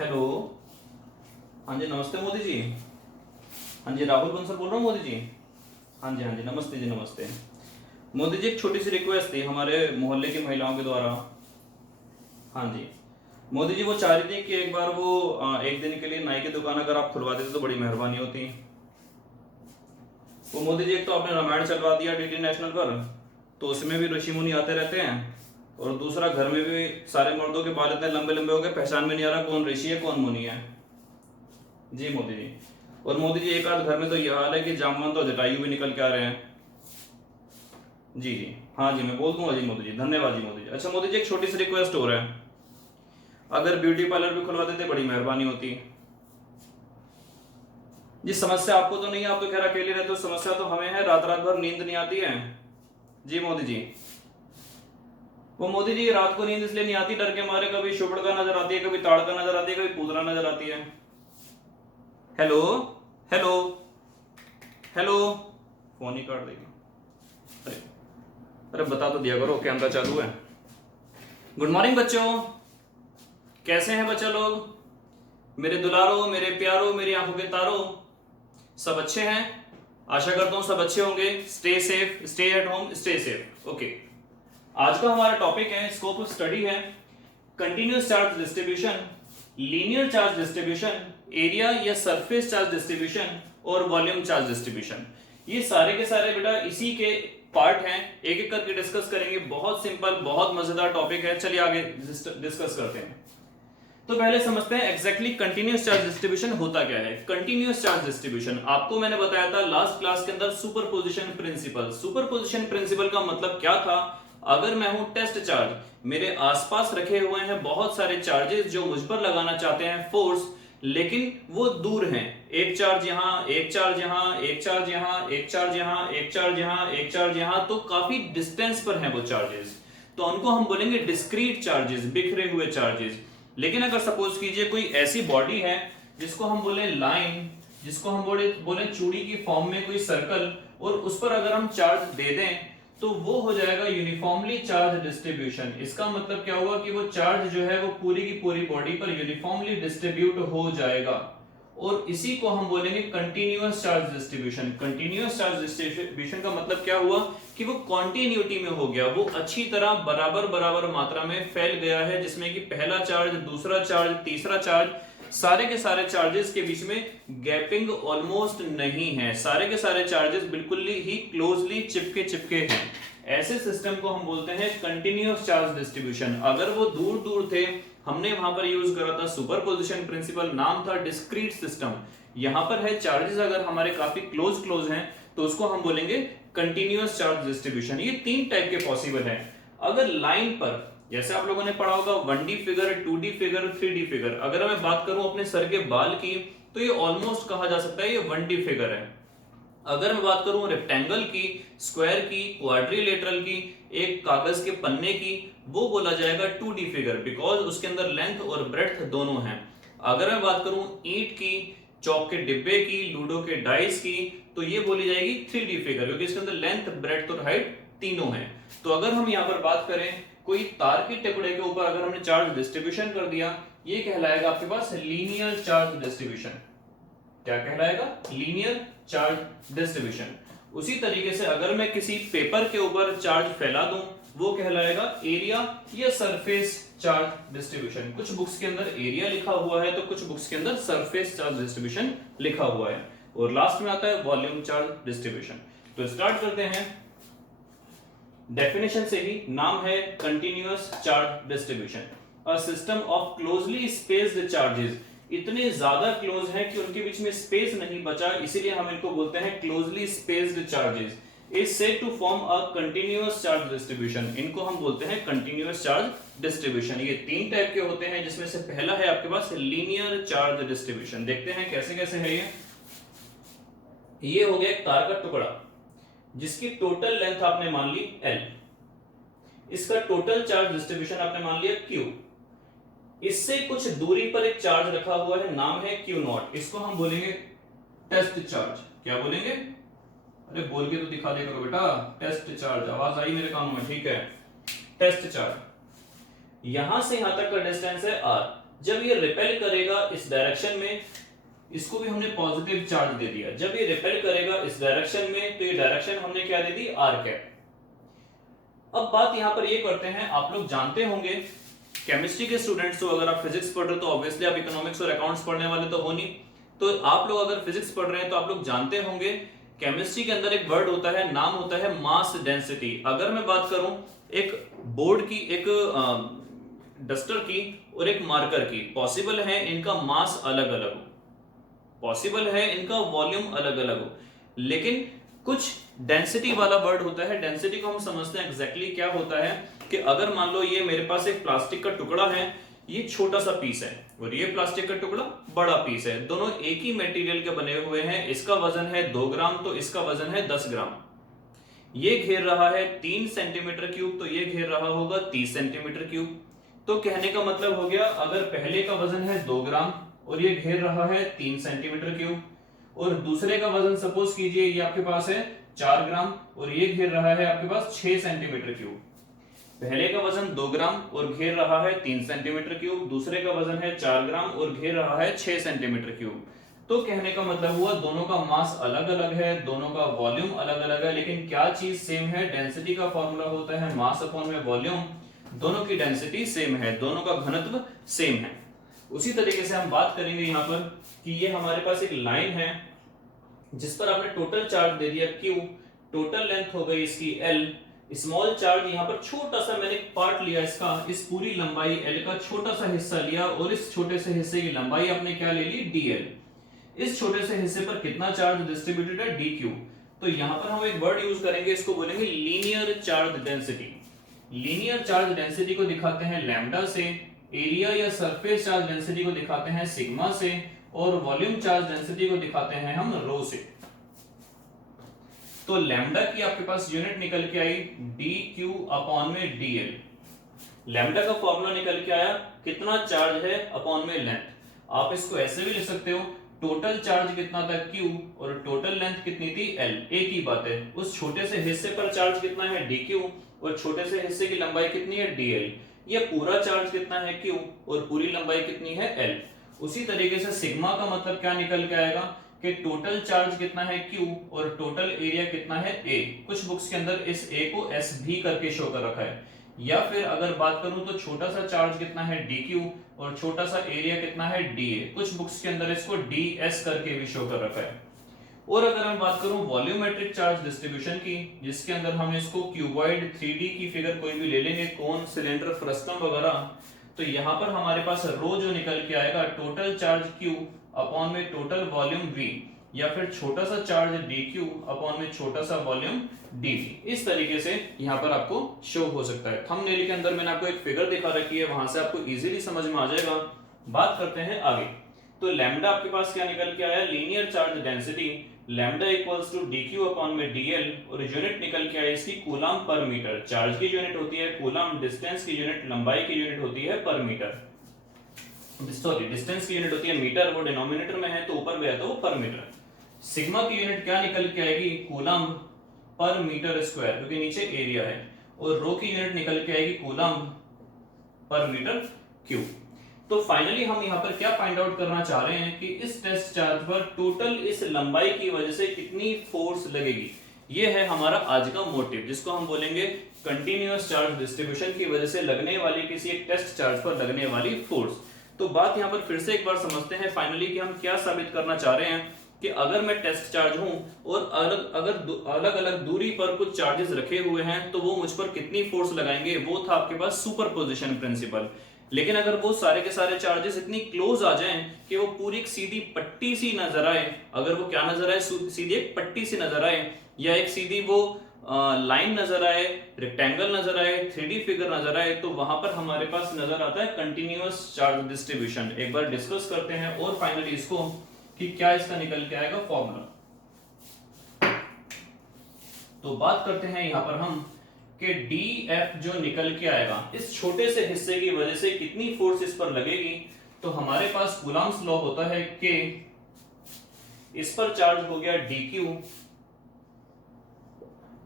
Hello. हाँ जी नमस्ते मोदी जी। हाँ जी राहुल बंसल बोल रहा हूँ मोदी जी। हाँ जी हाँ जी नमस्ते जी नमस्ते। मोदी जी एक छोटी सी रिक्वेस्ट थी हमारे मोहल्ले की महिलाओं के द्वारा। हाँ जी मोदी जी वो चाह रही थी कि एक बार वो एक दिन के लिए नाई की दुकान अगर आप खुलवा देते तो बड़ी मेहरबानी होती। वो मोदी जी एक तो आपने रामायण चलवा दिया डीडी नेशनल पर, तो उसमें भी ऋषि मुनि आते रहते हैं, और दूसरा घर में भी सारे मर्दों के बाल इतने लंबे लंबे हो गए पहचान में नहीं आ रहा कौन ऋषि है कौन मुनि है। जी मोदी जी। और मोदी जी एक आध घर में तो यह हाल है कि जामवन तो जटायु भी निकल के आ रहे हैं। जी जी। हाँ जी मैं बोल दूंगा जी मोदी जी, धन्यवाद जी मोदी जी। अच्छा मोदी जी एक छोटी सी रिक्वेस्ट हो रहा है, अगर ब्यूटी पार्लर भी खुलवा देते बड़ी मेहरबानी होती। जी समस्या आपको तो नहीं है, आप तो खैर अकेले रहते हो, समस्या तो हमें है, रात रात भर नींद नहीं आती है। जी मोदी जी। वो मोदी जी रात को नींद इसलिए नहीं आती, डर के मारे कभी शुभड़का नजर आती है, कभी ताड़का नजर आती है, कभी पूतना नजर आती है। Hello hello hello. फोन ही काट देगी। अरे अरे बता तो दिया करो कैमरा चालू है। गुड मॉर्निंग बच्चों, कैसे हैं बच्चा लोग? मेरे दुलारो, मेरे प्यारो, मेरी आंखों के तारो, सब अच्छे हैं? आशा करता हूं सब अच्छे होंगे। Stay safe, stay at home, stay safe. Okay. आज का हमारा टॉपिक है, स्कोप ऑफ स्टडी है continuous charge distribution, linear charge distribution, area या सरफेस चार्ज डिस्ट्रीब्यूशन और वॉल्यूम चार्ज डिस्ट्रीब्यूशन। ये सारे के सारे बेटा इसी के पार्ट हैं, एक एक करके डिस्कस करेंगे। बहुत सिंपल बहुत मजेदार टॉपिक है, चलिए आगे डिस्कस करते हैं। तो पहले समझते हैं एग्जैक्टली कंटिन्यूअस चार्ज डिस्ट्रीब्यूशन होता क्या है। कंटिन्यूअस चार्ज डिस्ट्रीब्यूशन आपको मैंने बताया था लास्ट क्लास के अंदर सुपरपोजिशन प्रिंसिपल। सुपरपोजिशन प्रिंसिपल का मतलब क्या था, अगर मैं हूं टेस्ट चार्ज, मेरे आसपास रखे हुए हैं बहुत सारे चार्जेस जो मुझ पर लगाना चाहते हैं फोर्स, लेकिन वो दूर हैं। एक चार्ज यहां, एक चार्ज यहां, एक चार्ज यहां, एक चार्ज यहां, एक चार्ज यहां, एक चार्ज यहां, तो काफी डिस्टेंस पर हैं वो चार्जेस, तो उनको हम बोलेंगे डिस्क्रीट चार्जेस, बिखरे हुए चार्जेस। लेकिन अगर सपोज कीजिए कोई ऐसी बॉडी है जिसको हम बोले लाइन, जिसको हम बोले चूड़ी की फॉर्म में कोई सर्कल, और उस पर अगर हम चार्ज दे दें तो वो हो जाएगा यूनिफॉर्मली चार्ज डिस्ट्रीब्यूशन। इसका मतलब क्या हुआ कि वो चार्ज जो है वो पूरी की पूरी बॉडी पर यूनिफॉर्मली डिस्ट्रीब्यूट हो जाएगा, और इसी को हम बोलेंगे continuous charge distribution. Continuous charge distribution का मतलब क्या हुआ कि वो कॉन्टिन्यूटी में हो गया, वो अच्छी तरह बराबर बराबर मात्रा में फैल गया है, जिसमें कि पहला चार्ज, दूसरा चार्ज, तीसरा चार्ज, सारे के सारे चार्जेस के बीच में गैपिंग ऑलमोस्ट नहीं है, सारे के सारे चार्जेस बिल्कुल ही क्लोजली चिपके चिपके हैं। ऐसे सिस्टम को हम बोलते हैं कंटिन्यूअस चार्ज डिस्ट्रीब्यूशन। अगर वो दूर दूर थे, हमने वहां पर यूज करा था सुपरपोजिशन प्रिंसिपल, नाम था डिस्क्रीट सिस्टम। यहां पर है चार्जेस अगर हमारे काफी क्लोज क्लोज हैं तो उसको हम बोलेंगे कंटिन्यूअस चार्ज डिस्ट्रीब्यूशन। ये तीन टाइप के पॉसिबल है। अगर लाइन पर, जैसे आप लोगों ने पढ़ा होगा 1D figure, 2D figure, 3D figure, अगर मैं बात करूं अपने सर के बाल की तो ये ऑलमोस्ट कहा जा सकता है ये 1D फिगर है। अगर मैं बात करूं रेक्टेंगल की, स्क्वायर की, क्वाड्रिलेटरल की, एक कागज के पन्ने की, वो बोला जाएगा 2D फिगर, बिकॉज उसके अंदर लेंथ और ब्रेड्थ दोनों हैं। अगर मैं बात करूं ईंट की, चौक के डिब्बे की, लूडो के डाइस की, तो ये बोली जाएगी 3D फिगर, क्योंकि इसके अंदर लेंथ, ब्रेड्थ और हाइट तीनों हैं। तो अगर हम यहाँ पर बात करें कोई तार के टुकड़े के ऊपर अगर हमने चार्ज डिस्ट्रीब्यूशन कर दिया, ये कहलाएगा आपके पास लीनियर चार्ज डिस्ट्रीब्यूशन। क्या कहलाएगा? Linear charge distribution. उसी तरीके से अगर मैं किसी पेपर के ऊपर चार्ज फैला दूं, वो कहलाएगा एरिया या सरफेस चार्ज डिस्ट्रीब्यूशन। कुछ बुक्स के अंदर एरिया लिखा हुआ है तो कुछ बुक्स के अंदर सरफेस चार्ज डिस्ट्रीब्यूशन लिखा हुआ है। और लास्ट में आता है वॉल्यूम चार्ज डिस्ट्रीब्यूशन। तो स्टार्ट करते हैं डेफिनेशन से ही, नाम है continuous charge distribution, a system of closely spaced charges. इतने ज्यादा क्लोज हैं कि उनके बीच में स्पेस नहीं बचा, इसीलिए हम इनको बोलते हैं closely spaced charges, is said to form a continuous charge distribution. इनको हम बोलते हैं कंटिन्यूअस चार्ज डिस्ट्रीब्यूशन। ये तीन टाइप के होते हैं, जिसमें से पहला है आपके पास लीनियर चार्ज डिस्ट्रीब्यूशन। देखते हैं कैसे कैसे है ये हो गया एक तार का टुकड़ा जिसकी टोटल लेंथ आपने मान ली L, इसका टोटल चार्ज डिस्ट्रीब्यूशन आपने मान लिया Q, इससे कुछ दूरी पर एक चार्ज रखा हुआ है, नाम है Q0, इसको हम बोलेंगे टेस्ट चार्ज। क्या बोलेंगे? अरे बोल के तो दिखा दे करो बेटा, टेस्ट चार्ज। आवाज आई मेरे कानों में? ठीक है, टेस्ट चार्ज। यहां से यहां तक का डिस्टेंस है R, जब ये रिपेल करेगा इस डायरेक्शन में, इसको भी हमने पॉजिटिव चार्ज दे दिया, जब ये रिपेल करेगा इस डायरेक्शन में तो ये डायरेक्शन हमने क्या दे दी, आर कैप। अब बात यहां पर ये करते हैं, आप लोग जानते होंगे केमिस्ट्री के स्टूडेंट्स, तो अगर आप फिजिक्स पढ़ रहे हो तो ऑब्वियसली आप इकोनॉमिक्स और अकाउंट्स पढ़ने वाले तो हो नहीं, तो आप लोग अगर फिजिक्स पढ़ रहे हैं तो आप लोग जानते होंगे केमिस्ट्री के अंदर एक वर्ड होता है, नाम होता है मास डेंसिटी। अगर मैं बात करूं एक बोर्ड की, एक डस्टर की और एक मार्कर की, पॉसिबल है इनका मास अलग अलग हो, पॉसिबल है इनका वॉल्यूम अलग अलग हो, लेकिन कुछ डेंसिटी वाला वर्ड होता है। डेंसिटी को हम समझते हैं एग्जैक्टली क्या होता है कि अगर मान लो ये मेरे पास एक प्लास्टिक का टुकड़ा है, ये छोटा सा पीस है और ये प्लास्टिक का टुकड़ा बड़ा पीस है, दोनों एक ही मटेरियल के बने हुए हैं, इसका वजन है 2 ग्राम तो इसका वजन है 10 ग्राम। ये घेर रहा है 3 सेंटीमीटर क्यूब तो ये घेर रहा होगा 30 सेंटीमीटर क्यूब। तो कहने का मतलब हो गया, अगर पहले का वजन है 2 ग्राम और ये घेर रहा है 3 सेंटीमीटर क्यूब, और दूसरे का वजन सपोज कीजिए ये आपके पास है 4 ग्राम और ये घेर रहा है आपके पास 6 सेंटीमीटर क्यूब। पहले का वजन 2 ग्राम और घेर रहा है 3 सेंटीमीटर क्यूब, दूसरे का वजन है 4 ग्राम और घेर रहा है 6 सेंटीमीटर क्यूब। तो कहने का मतलब हुआ दोनों का मास अलग अलग है, दोनों का वॉल्यूम अलग अलग है, लेकिन क्या चीज सेम है, डेंसिटी का फॉर्मूला होता है मास अपॉन में वॉल्यूम, दोनों की डेंसिटी सेम है, दोनों का घनत्व सेम है। उसी तरीके से हम बात करेंगे यहाँ पर कि ये हमारे पास एक लाइन है जिस पर आपने टोटल चार्ज दे दिया Q, टोटल लेंथ हो गई इसकी L, स्मॉल चार्ज यहाँ पर छोटा सा मैंने पार्ट लिया इसका, इस पूरी लंबाई L का छोटा सा हिस्सा लिया और इस छोटे से हिस्से की लंबाई आपने क्या ले ली, dl। इस छोटे से हिस्से पर कितना चार्ज डिस्ट्रीब्यूटेड है, dq। तो यहाँ पर हम एक वर्ड यूज करेंगे, इसको बोलेंगे linear charge density. Linear charge density को दिखाते हैं लैम्डा से, एरिया या सरफेस चार्ज डेंसिटी को दिखाते हैं सिग्मा से, और वॉल्यूम चार्ज डेंसिटी को दिखाते हैं हम रो से। तो लैम्डा की आपके पास यूनिट निकल के आई dq अपॉन में dl। लैम्डा का फॉर्मूला निकल के आया कितना चार्ज है अपॉन में लेंथ। आप इसको ऐसे भी लिख सकते हो, टोटल चार्ज कितना था q और टोटल लेंथ कितनी थी l। एक ही बात है, उस छोटे से हिस्से पर चार्ज कितना है dq और छोटे से हिस्से की लंबाई कितनी है dl। ये पूरा चार्ज कितना है q और पूरी लंबाई कितनी है l। उसी तरीके से सिग्मा का मतलब क्या निकल के आएगा कि टोटल चार्ज कितना है Q और टोटल एरिया कितना है A। कुछ बुक्स के अंदर इस A को S भी करके शो कर रखा है, या फिर अगर बात करूं तो छोटा सा चार्ज कितना है DQ और छोटा सा एरिया कितना है DA। कुछ बुक्स के अंदर इसको DS करके भी शो कर रखा है। और अगर मैं बात करूं वॉल्यूमेट्रिक चार्ज डिस्ट्रीब्यूशन की, जिसके अंदर हम इसको क्यूबॉइड 3D की फिगर कोई भी ले लेंगे, कोन, सिलेंडर, फ्रस्टम वगैरह, तो यहाँ पर हमारे पास रो जो निकल के आएगा टोटल चार्ज Q अपॉन में टोटल वॉल्यूम V, या फिर छोटा सा चार्ज dq अपॉन में छोटा सा वॉल्यूम dv। इस तरीके से यहाँ पर आपको शो हो सकता है। थंबनेल के अंदर मैंने आपको एक फिगर दिखा रखी है, वहां से आपको इजीली समझ में आ जाएगा। बात करते हैं आगे। तो लैम्डा आपके पास क्या निकल के आया, linear charge density lambda equals to dq upon में dl, और यूनिट निकल के आया इसकी कूलम पर मीटर। चार्ज की यूनिट होती है कूलम, डिस्टेंस की यूनिट, लंबाई की यूनिट होती है पर मीटर, सॉरी डिस्टेंस की यूनिट होती है मीटर, वो डिनोमिनेटर में है तो ऊपर गया तो वो पर मीटर। सिग्मा की यूनिट क्या निकल के आएगी, कूलम पर मीटर स्क्वायर, क्योंकि नीचे एरिया है, और रो की यूनिट निकल के आएगी कूलम पर मीटर क्यूब। तो फाइनली हम यहाँ पर क्या फाइंड आउट करना चाह रहे हैं कि इस टेस्ट चार्ज पर टोटल इस लंबाई की वजह से कितनी फोर्स लगेगी। ये है हमारा आज का मोटिव, जिसको हम बोलेंगे कंटिन्यूअस चार्ज डिस्ट्रीब्यूशन की वजह से लगने वाली किसी एक टेस्ट चार्ज पर लगने वाली फोर्स। तो बात यहाँ पर फिर से एक बार समझते हैं फाइनली कि हम क्या साबित करना चाह रहे हैं कि अगर मैं टेस्ट चार्ज हूं और अलग अलग दूरी पर कुछ चार्जेस रखे हुए हैं तो वो मुझ पर कितनी फोर्स लगाएंगे। वो था आपके पास सुपरपोजिशन प्रिंसिपल। लेकिन अगर वो सारे के सारे चार्जेस इतनी क्लोज आ जाएं कि वो पूरी एक सीधी पट्टी सी नजर आए, अगर वो क्या नजर आए, सीधी एक पट्टी सी नजर आए, या एक सीधी वो लाइन नजर आए, रेक्टेंगल नजर आए, 3D फिगर नजर आए, तो वहां पर हमारे पास नजर आता है कंटिन्यूअस चार्ज डिस्ट्रीब्यूशन। एक बार डिस्कस करते हैं और फाइनली इसको कि क्या इसका निकल के आएगा फॉर्मूला। तो बात करते हैं यहां पर हम कि DF जो निकल के आएगा, इस छोटे से हिस्से की वजह से कितनी फोर्स इस पर लगेगी। तो हमारे पास कूलम्स लॉ होता है कि इस पर चार्ज हो गया DQ,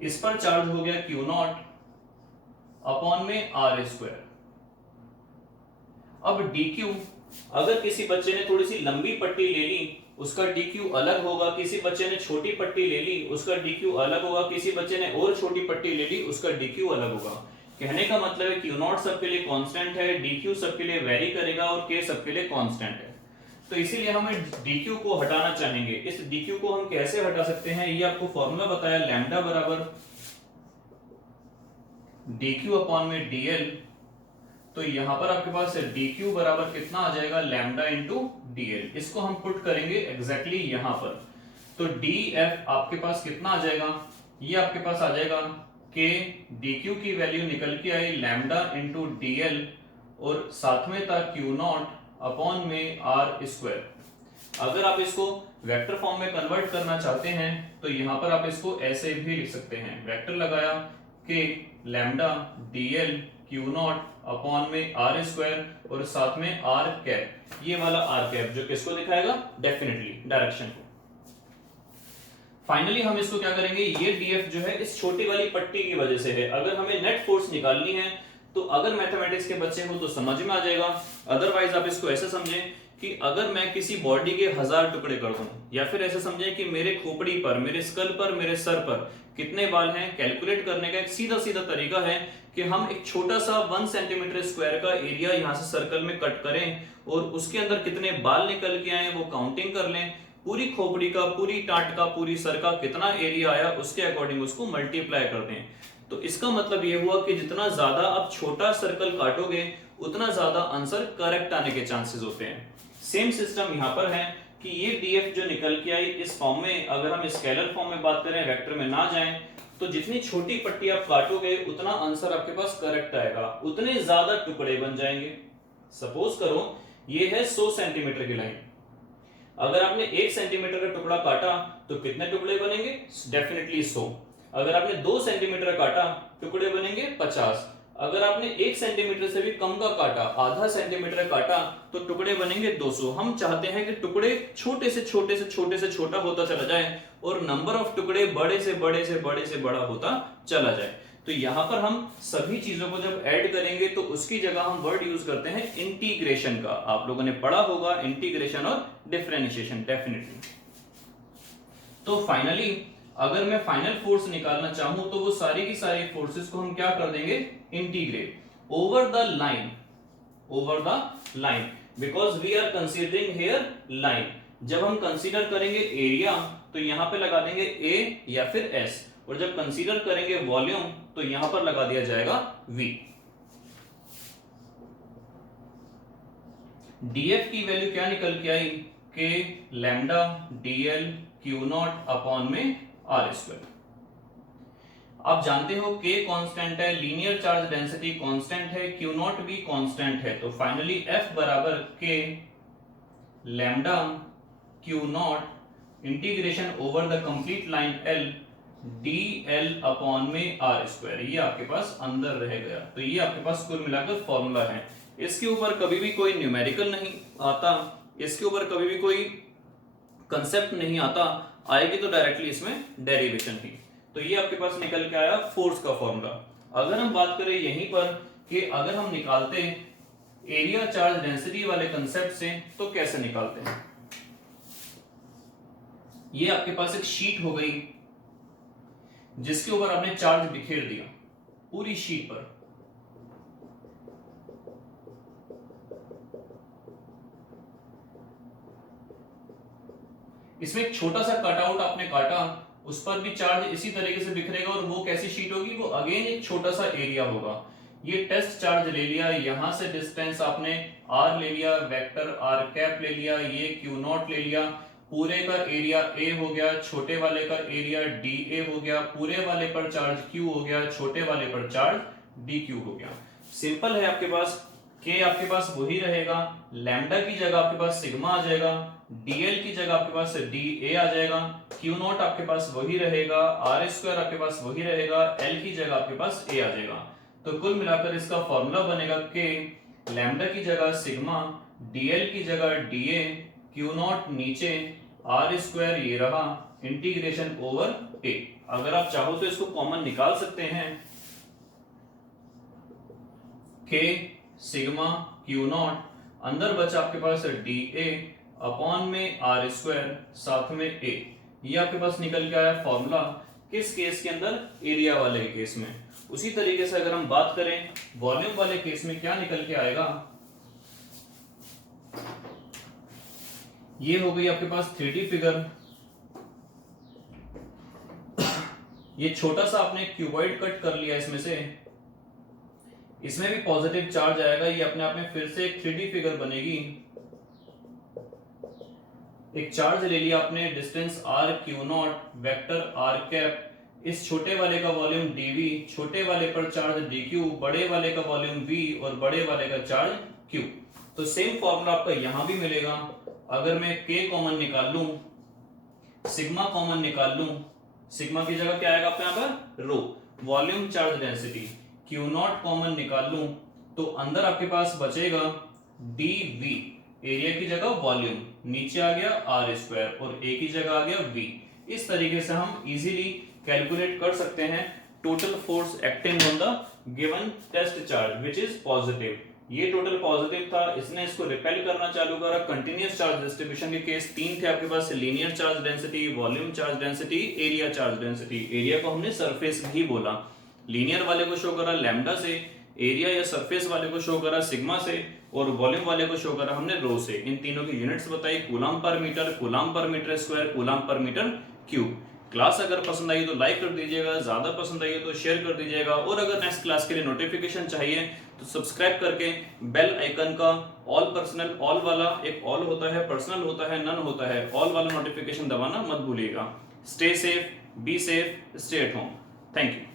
इस पर चार्ज हो गया Q नॉट अपॉन में R स्क्वायर। अब DQ अगर किसी बच्चे ने थोड़ी सी लंबी पट्टी ले ली उसका DQ अलग होगा, किसी बच्चे ने छोटी पट्टी ले ली उसका DQ अलग होगा, किसी बच्चे ने और छोटी पट्टी ले ली उसका DQ अलग होगा। कहने का मतलब है Q0 सबके लिए कांस्टेंट है, DQ सबके लिए वेरी करेगा और K सबके लिए कांस्टेंट है। तो इसीलिए हम DQ को हटाना चाहेंगे। इस DQ को हम कैसे हटा सकते हैं, ये आपको फॉर्मूला बताया, लैम्डा बराबर DQ अपॉन में DL। तो यहां पर आपके पास DQ बराबर कितना आ जाएगा, लैम्डा इंटू DL। इसको हम पुट करेंगे एग्जैक्टली यहां पर। तो DF आपके पास कितना आ जाएगा, ये आपके पास आ जाएगा कि DQ की वैल्यू निकल के आई लैम्डा इंटू DL और साथ में था Q0 अपॉन में R स्क्वायर। अगर आप इसको वेक्टर फॉर्म में कन्वर्ट करना चाहते हैं तो यहां पर आप इसको ऐसे भी लिख सकते हैं, वेक्टर लगाया कि लैम्डा DL Q0 अपॉन में R स्क्वायर और साथ में R कैप, ये वाला R कैप जो किसको दिखाएगा, डेफिनेटली डायरेक्शन को। फाइनली हम इसको क्या करेंगे, ये DF जो है इस छोटी वाली पट्टी की वजह से है। अगर हमें नेट फोर्स निकालनी है तो अगर मैथमेटिक्स के बच्चे हो तो समझ में आ जाएगा, अदरवाइज आप इसको ऐसे समझें कि अगर मैं किसी बॉडी के 1000 टुकड़े कर दूं, या फिर ऐसे समझें कि मेरे खोपड़ी पर, मेरे स्कल पर, मेरे सर पर कितने बाल हैं, कैलकुलेट करने का एक सीधा सीधा तरीका है कि हम एक छोटा सा 1 सेंटीमीटर स्क्वायर का एरिया यहां से सर्कल में कट करें और उसके अंदर कितने बाल निकल के आए वो काउंटिंग कर लें, पूरी खोपड़ी का, पूरी टाट का, पूरी सर का कितना एरिया आया उसके अकॉर्डिंग उसको मल्टीप्लाई कर दें। तो इसका मतलब ये हुआ कि जितना ज्यादा आप छोटा सर्कल काटोगे उतना ज्यादा आंसर करेक्ट आने के चांसेस होते हैं। सेम सिस्टम यहां पर है कि ये DF जो निकल के आई इस फॉर्म में, अगर हम स्केलर फॉर्म में बात करें, वेक्टर में ना जाएं, तो जितनी छोटी पट्टी आप काटोगे उतना आंसर आपके पास करेक्ट आएगा, उतने ज्यादा टुकड़े बन जाएंगे। सपोज करो ये है 100 सेंटीमीटर की लाइन, अगर आपने 1 सेंटीमीटर का टुकड़ा काटा तो कितने टुकड़े बनेंगे, डेफिनेटली 100। अगर आपने 2 सेंटीमीटर काटा टुकड़े बनेंगे 50। अगर आपने 1 सेंटीमीटर से भी कम का काटा, आधा सेंटीमीटर काटा, तो टुकड़े बनेंगे 200। हम चाहते हैं कि टुकड़े छोटे से छोटे से छोटे से छोटा होता चला जाए और नंबर ऑफ टुकड़े बड़े से बड़े से बड़े से बड़ा होता चला जाए। तो यहां पर हम सभी चीजों को जब ऐड करेंगे तो उसकी जगह हम वर्ड यूज करते हैं इंटीग्रेशन का। आप लोगों ने पढ़ा होगा इंटीग्रेशन और डिफरेंशिएशन डेफिनेटली। तो फाइनली अगर मैं फाइनल फोर्स निकालना चाहूं तो वो सारी की सारी फोर्सेस को हम क्या कर देंगे, integrate over the line, over the line, because we are considering here line. जब हम कंसीडर करेंगे एरिया तो यहां पे लगा देंगे A या फिर S, और जब कंसीडर करेंगे वॉल्यूम तो यहां पर लगा दिया जाएगा V। DF की वैल्यू क्या निकल के आई, कि लैम्डा DL Q0 अपॉन में R स्क्वायर। आप जानते हो K कांस्टेंट है, लीनियर चार्ज डेंसिटी कांस्टेंट है, Q0 भी कांस्टेंट है। तो फाइनली F बराबर K lambda Q0 integration over the complete line L DL upon में R स्क्वायर, ये आपके पास अंदर रह गया। तो ये आपके पास कुल मिलाकर फॉर्मूला है। इसके ऊपर कभी भी कोई न्यूमेरिकल नहीं आता, इसके ऊपर कभी भी कोई कंसेप्ट नहीं आता, आएगी तो डायरेक्टली इसमें डेरिवेशन ही। तो ये आपके पास निकल के आया फोर्स का फॉर्मूला। अगर हम बात करें यहीं पर कि अगर हम निकालते एरिया चार्ज डेंसिटी वाले कंसेप्ट से तो कैसे निकालते हैं, ये आपके पास एक शीट हो गई जिसके ऊपर आपने चार्ज बिखेर दिया पूरी शीट पर। इसमें एक छोटा सा कटआउट आपने काटा, उस पर भी चार्ज इसी तरीके से बिखरेगा और वो कैसी शीट होगी, वो अगेन एक छोटा सा एरिया होगा। ये टेस्ट चार्ज ले लिया, यहां से डिस्टेंस आपने R ले लिया, वेक्टर R कैप ले लिया, ये Q0 ले लिया, पूरे का एरिया A हो गया, छोटे वाले का एरिया dA हो गया, पूरे वाले पर चार्ज Q हो गया, छोटे वाले पर चार्ज dQ हो गया। सिंपल है, आपके पास K आपके पास वही रहेगा, लैम्डा की जगह आपके पास सिग्मा आ जाएगा, DL की जगह आपके पास dA आ जाएगा, Q0 आपके पास वही रहेगा, R स्क्वायर आपके पास वही रहेगा, L की जगह आपके पास A आ जाएगा। तो कुल मिलाकर इसका फॉर्मूला बनेगा कि लैम्डा की जगह सिग्मा, DL की जगह dA, Q0 नीचे, R स्क्वायर ये रहा, इंटीग्रेशन ओवर A। अगर आप चाहो तो इसको कॉमन निकाल सकते हैं, K सिग्मा Q0 अंदर बचा आपके पास डी ए अपॉन में आर स्क्वायर साथ में ए। ये आपके पास निकल के आया फॉर्मूला किस केस के अंदर, एरिया वाले केस में। उसी तरीके से अगर हम बात करें वॉल्यूम वाले केस में क्या निकल के आएगा, ये हो गई आपके पास 3D फिगर। ये छोटा सा आपने क्यूबॉइड कट कर लिया इसमें से, इसमें भी पॉजिटिव चार्ज आएगा, ये अपने आप में फिर से एक 3D फिगर बनेगी। एक चार्ज ले लिया आपने, distance r q0, vector r cap, इस छोटे वाले का वॉल्यूम dv, छोटे वाले पर चार्ज dq, बड़े वाले का वॉल्यूम v और बड़े वाले का चार्ज q। तो सेम फॉर्मूला आपका यहां भी मिलेगा। अगर मैं k कॉमन निकाल लूं, सिग्मा कॉमन निकाल लूं, सिग्मा की जगह क्या आएगा आपके यहाँ पर rho, volume charge density, q0 common निकाल लूं तो अंदर आपके पास बचेगा dv, एरिया की जगह वॉल्यूम, नीचे आ गया आर स्क्वायर और ए की जगह आ गया v। इस तरीके से हम इजीली कैलकुलेट कर सकते हैं total force acting on the given test charge which is positive. ये टोटल पॉजिटिव था, इसने इसको रिपेल करना चालू करा। कंटिन्यूअस चार्ज डिस्ट्रीब्यूशन के केस 3 थे आपके पास, linear charge density, volume charge density, area charge density. Area को हमने सरफेस भी बोला, लीनियर वाले को शो करा लैम्डा से, एरिया या सरफेस वाले को शो करा सिग्मा से, और वॉल्यूम वाले को शो करा हमने रो से। इन तीनों की यूनिट्स बताई, coulomb per metre, coulomb per metre square, coulomb per metre cube. Class अगर पसंद आई तो लाइक कर दीजिएगा, ज्यादा पसंद आई तो शेयर कर दीजिएगा, और अगर नेक्स्ट क्लास के लिए नोटिफिकेशन चाहिए तो सब्सक्राइब करके बेल आइकन का ऑल पर्सनल, ऑल वाला एक ऑल होता है, पर्सनल होता है, नन होता है, ऑल वाला नोटिफिकेशन दबाना मत भूलिएगा। Stay safe, be safe, stay at home. Thank you.